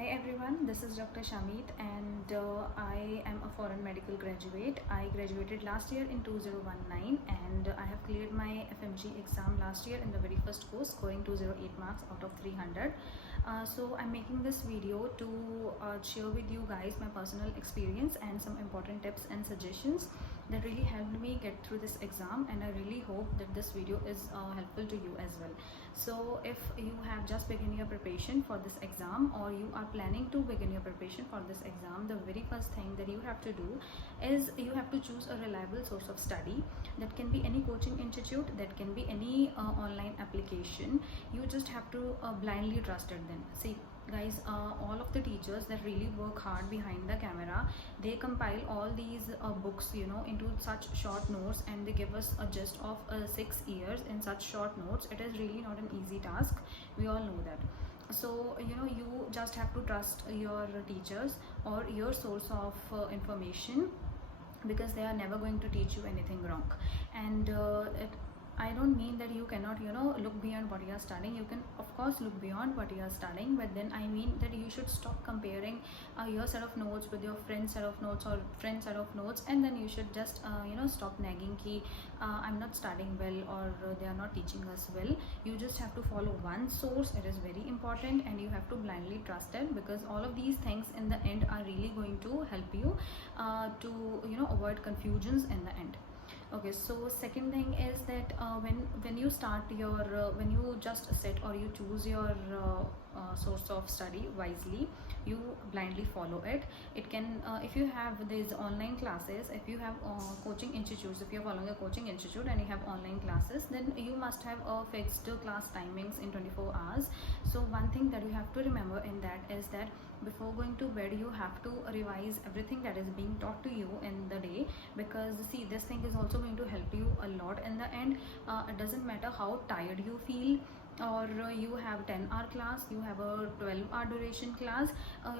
Hi everyone, this is Dr. Shamit and I am a foreign medical graduate. I graduated last year in 2019 and I have cleared my FMG exam last year in the very first course, scoring 208 marks out of 300. So I'm making this video to share with you guys my personal experience and some important tips and suggestions that really helped me get through this exam, and I really hope that this video is helpful to you as well. So if you have just begun your preparation for this exam or you are planning to begin your preparation for this exam, the very first thing that you have to do is you have to choose a reliable source of study. That can be any coaching institute, that can be any online application. You just have to blindly trust it. Then see guys, all of the teachers that really work hard behind the camera, they compile all these books into such short notes, and they give us a gist of 6 years in such short notes. It is really not an easy task, we all know that. So you just have to trust your teachers or your source of information, because they are never going to teach you anything wrong. And I don't mean that you cannot look beyond what you are studying. You can of course look beyond what you are studying, but then I mean that you should stop comparing your set of notes with your friend's set of notes or friend's set of notes, and then you should just stop nagging ki I'm not studying well, or they are not teaching us well. You just have to follow one source. It is very important, and you have to blindly trust it, because all of these things in the end are really going to help you to avoid confusions in the end. Okay, so second thing is that when you start your when you just set or you choose your source of study wisely, you blindly follow it. It can if you have these online classes, if you have coaching institutes, if you're following a coaching institute and you have online classes, then you must have a fixed class timings in 24 hours. So one thing that you have to remember in that is that before going to bed, you have to revise everything that is being taught to you in the day, because see, this thing is also going to help you a lot in the end. It doesn't matter how tired you feel, or you have 10-hour class, you have a 12-hour duration class.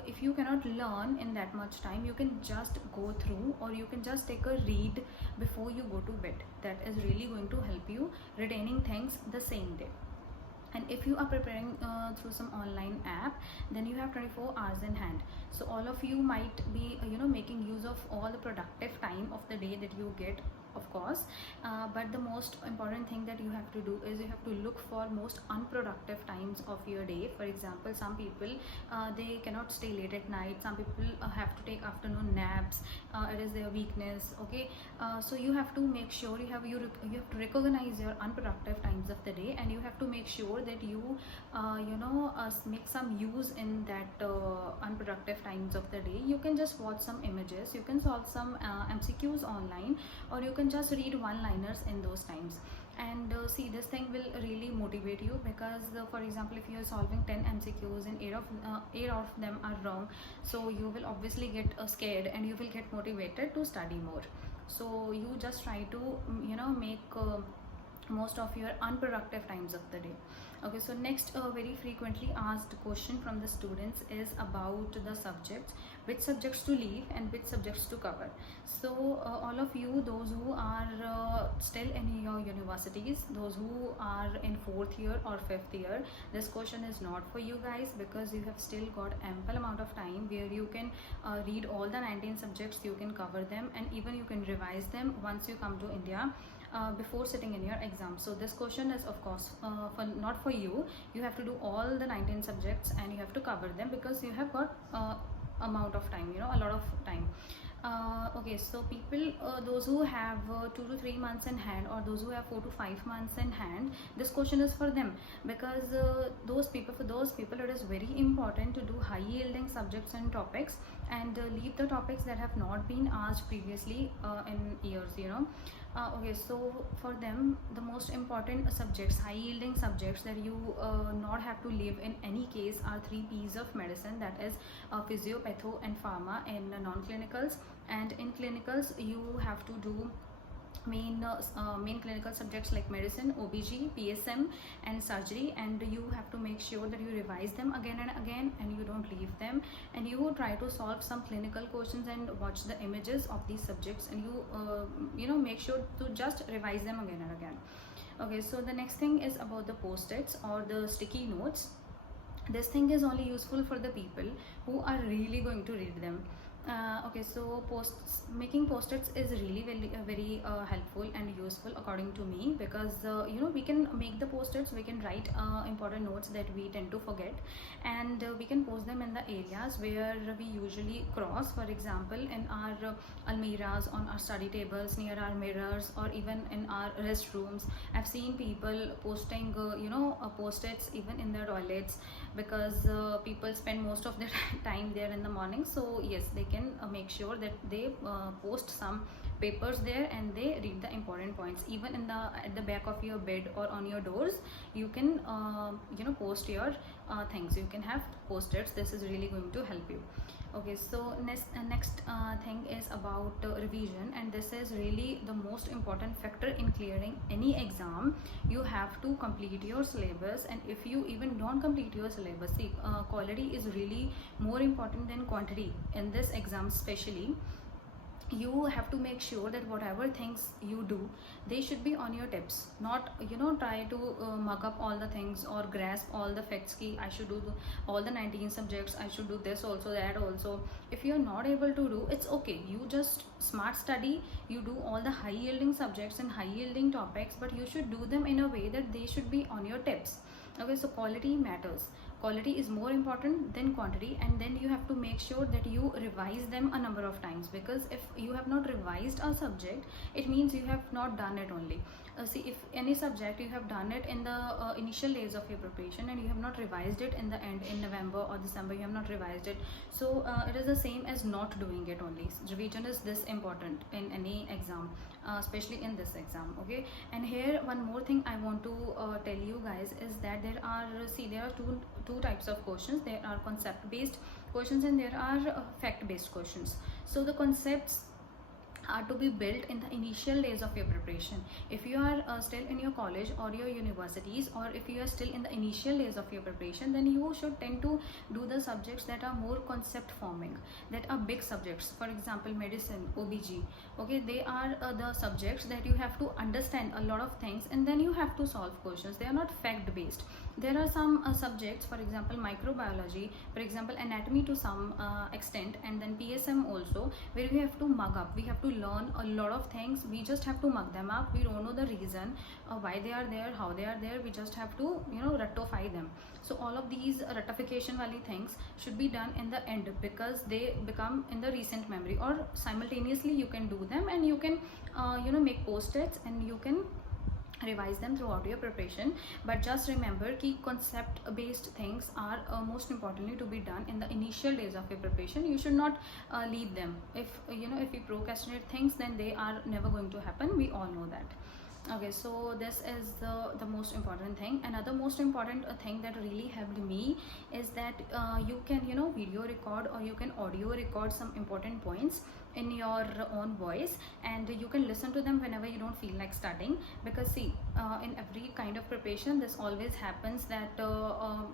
If you cannot learn in that much time, you can just go through, or you can just take a read before you go to bed. That is really going to help you retaining things the same day. And if you are preparing through some online app, then you have 24 hours in hand. So all of you might be making use of all the productive time of the day that you get, of course, but the most important thing that you have to do is you have to look for most unproductive times of your day. For example, some people they cannot stay late at night. Some people have to take afternoon naps. It is their weakness. Okay, so you have to make sure you have to recognize your unproductive times of the day, and you have to make sure that you make some use in that unproductive times of the day. You can just watch some images, you can solve some MCQs online, or you can just read one-liners in those times. And see, this thing will really motivate you, because for example, if you are solving 10 MCQs and 8 of them are wrong, so you will obviously get scared, and you will get motivated to study more. So you just try to make most of your unproductive times of the day. Okay, so next very frequently asked question from the students is about the subjects, which subjects to leave and which subjects to cover. So all of you, those who are still in your universities, those who are in 4th year or 5th year, this question is not for you guys, because you have still got ample amount of time where you can read all the 19 subjects, you can cover them, and even you can revise them once you come to India before sitting in your exam. So this question is of course not for you. You have to do all the 19 subjects and you have to cover them, because you have got amount of time, a lot of time. Okay, so people those who have 2 to 3 months in hand, or those who have 4 to 5 months in hand, this question is for them, because for those people it is very important to do high yielding subjects and topics, and leave the topics that have not been asked previously in years. Okay, so for them the most important subjects, high yielding subjects that you not have to leave in any case, are 3 P's of medicine, that is physio, patho and pharma in non-clinicals. And in clinicals you have to do main clinical subjects like medicine, OBG, PSM and surgery, and you have to make sure that you revise them again and again, and you don't leave them, and you try to solve some clinical questions and watch the images of these subjects, and you make sure to just revise them again and again. Okay, so the next thing is about the post-its or the sticky notes. This thing is only useful for the people who are really going to read them. Okay, so making post-its is really very helpful and useful according to me, because we can make the post-its, we can write important notes that we tend to forget, and we can post them in the areas where we usually cross. For example, in our almiras, on our study tables, near our mirrors, or even in our restrooms. I've seen people posting post-its even in their toilets, because people spend most of their time there in the morning. So yes, they can make sure that they post some papers there and they read the important points. Even in the at the back of your bed or on your doors, you can post your things. You can have post-its. This is really going to help you. Okay, so next thing is about revision, and this is really the most important factor in clearing any exam. You have to complete your syllabus, and if you even don't complete your syllabus, see, quality is really more important than quantity in this exam especially. You have to make sure that whatever things you do, they should be on your tips, not try to mug up all the things or grasp all the facts ki I should do all the 19 subjects, I should do this also, that also. If you're not able to do, it's okay, you just smart study, you do all the high yielding subjects and high yielding topics, but you should do them in a way that they should be on your tips. Okay, so quality matters. Quality is more important than quantity, and then you have to make sure that you revise them a number of times, because if you have not revised a subject, it means you have not done it only. See, if any subject you have done it in the initial days of your preparation and you have not revised it in the end, in November or December you have not revised it, so it is the same as not doing it only. Revision is this important in any exam, especially in this exam. Okay, and here one more thing I want to tell you guys is that there are two types of questions. There are concept based questions and there are fact based questions. So the concepts are to be built in the initial days of your preparation. If you are still in your college or your universities, or if you are still in the initial days of your preparation, then you should tend to do the subjects that are more concept forming, that are big subjects. For example, medicine, OBG. Okay, they are the subjects that you have to understand a lot of things and then you have to solve questions. They are not fact based. There are some subjects, for example microbiology, for example anatomy to some extent, and then PSM also, where we have to mug up, we have to learn a lot of things, we just have to mug them up. We don't know the reason why they are there, how they are there, we just have to ratify them. So all of these ratification wali things should be done in the end, because they become in the recent memory, or simultaneously you can do them and you can make post-its and you can revise them throughout your preparation. But just remember key concept based things are most importantly to be done in the initial days of your preparation. You should not leave them. If if you procrastinate things, then they are never going to happen, we all know that. Okay, so this is the most important thing. Another most important thing that really helped me is that you can video record or you can audio record some important points in your own voice, and you can listen to them whenever you don't feel like studying. Because see, in every kind of preparation this always happens that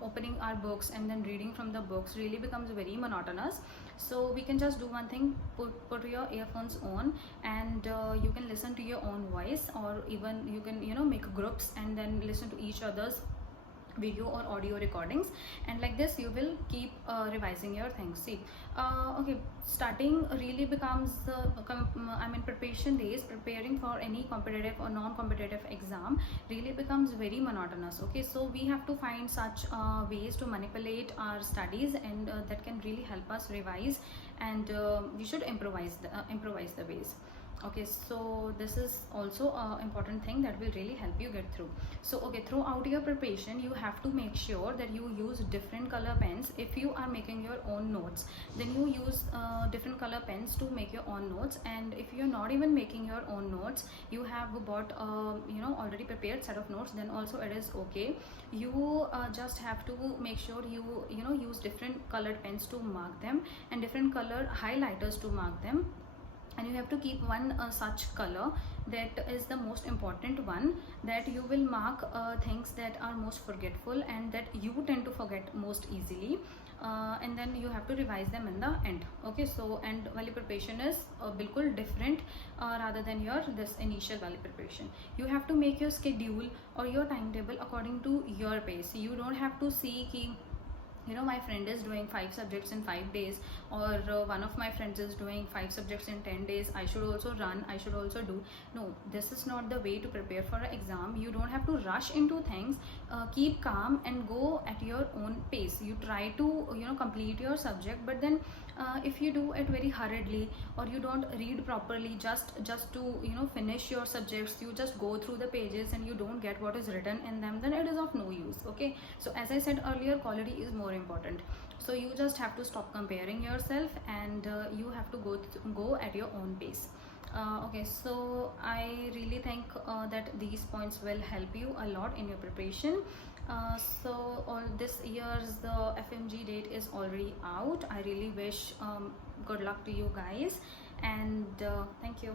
opening our books and then reading from the books really becomes very monotonous. So we can just do one thing, put your earphones on, and you can listen to your own voice, or even you can make groups and then listen to each other's video or audio recordings, and like this you will keep revising your things. See, okay, starting really becomes preparation days, preparing for any competitive or non-competitive exam really becomes very monotonous. Okay, so we have to find such ways to manipulate our studies, and that can really help us revise, and we should improvise the ways. Okay, so this is also an important thing that will really help you get through. So okay, throughout your preparation you have to make sure that you use different color pens. If you are making your own notes, then you use different color pens to make your own notes. And if you're not even making your own notes, you have bought already prepared set of notes, then also it is okay. You just have to make sure you use different colored pens to mark them, and different color highlighters to mark them. And you have to keep one such color that is the most important one, that you will mark things that are most forgetful and that you tend to forget most easily, and then you have to revise them in the end. Okay, so and wali preparation is bilkul different rather than your this initial wali preparation. You have to make your schedule or your timetable according to your pace. You don't have to see ki you know, my friend is doing 5 subjects in 5 days, or one of my friends is doing 5 subjects in 10 days, I should also run, I should also do. No, this is not the way to prepare for an exam. You don't have to rush into things. Keep calm and go at your own pace. You try to, you know, complete your subject, but then if you do it very hurriedly, or you don't read properly just to, you know, finish your subjects, you just go through the pages and you don't get what is written in them, then it is of no use. Okay, so as I said earlier, quality is more important. So you just have to stop comparing yourself, and you have to go at your own pace. Okay, so I really think that these points will help you a lot in your preparation. So all this year's the FMG date is already out. I really wish good luck to you guys, and thank you.